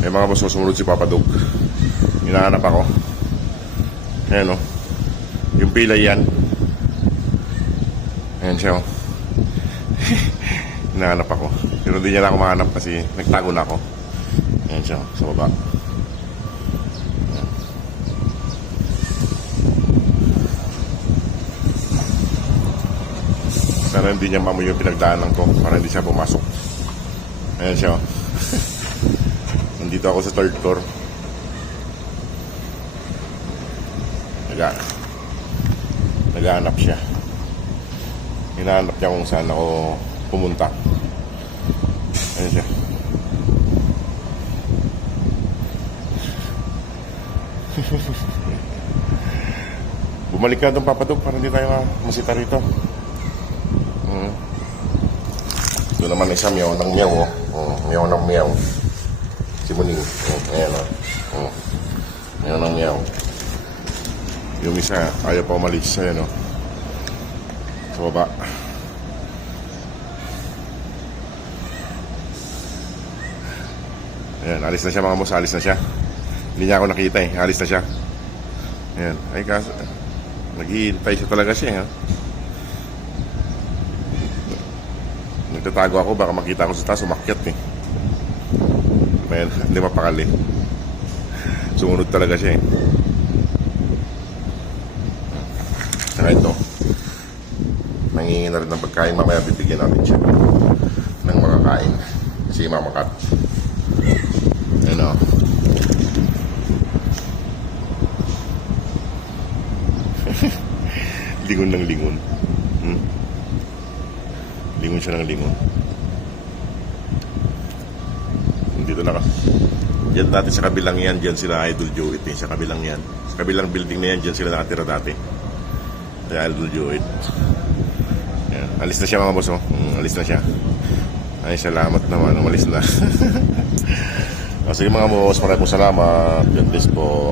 May mga boss, sumunod si Papa Dog. Hinahanap ako. Ayan o. Yung pilay yan. Ayan siya o. Hinahanap ako. Pero hindi niya na ako mahanap kasi nagtago na ako. Ayan siya o, sa baba. Ayan. Pero hindi niya mamoy yung pinagdaanan ko para hindi siya pumasok. Ayan siya o. Nandito ako sa third floor. Naghahanap siya. Hinahanap niya kung saan ako pumunta. Ayan siya. Bumalik ka doon, Papa Dog, para hindi tayo masita rito. Ito naman isa meow ng meow. Meow ng meow. Si Muning. Ayan o. Meow ng meow. Yung isa, ayaw pa umalis. Ayan o. Sa baba. Ayan, alis na siya mga boss. Alis na siya. Hindi niya ako nakita eh. Alis na siya. Ayan. Ay kaso, naghihintay siya talaga siya. Ha? Nagtatago ako. Baka makita ako sa taas. Umakyat eh. Ayan, hindi mapakali. Sumunod talaga siya eh. Saka ito, nangingi na rin ng pagkain. Mamaya bibigyan natin siya ng makakain. Kasi mamakat. Ayan o. Lingon ng lingon. Lingon siya ng lingon. Dito na ka. Diyan natin sa kabilang yan. Diyan sila Idol Joey eh. Sa kabilang yan. Sa kabilang building na yan. Diyan sila nakatira dati. Idol Joey. Yan. Alis na siya mga boss. Alis na siya. Ay, salamat naman. Umalis na. Sige mga boss, maraming salamat. God bless po.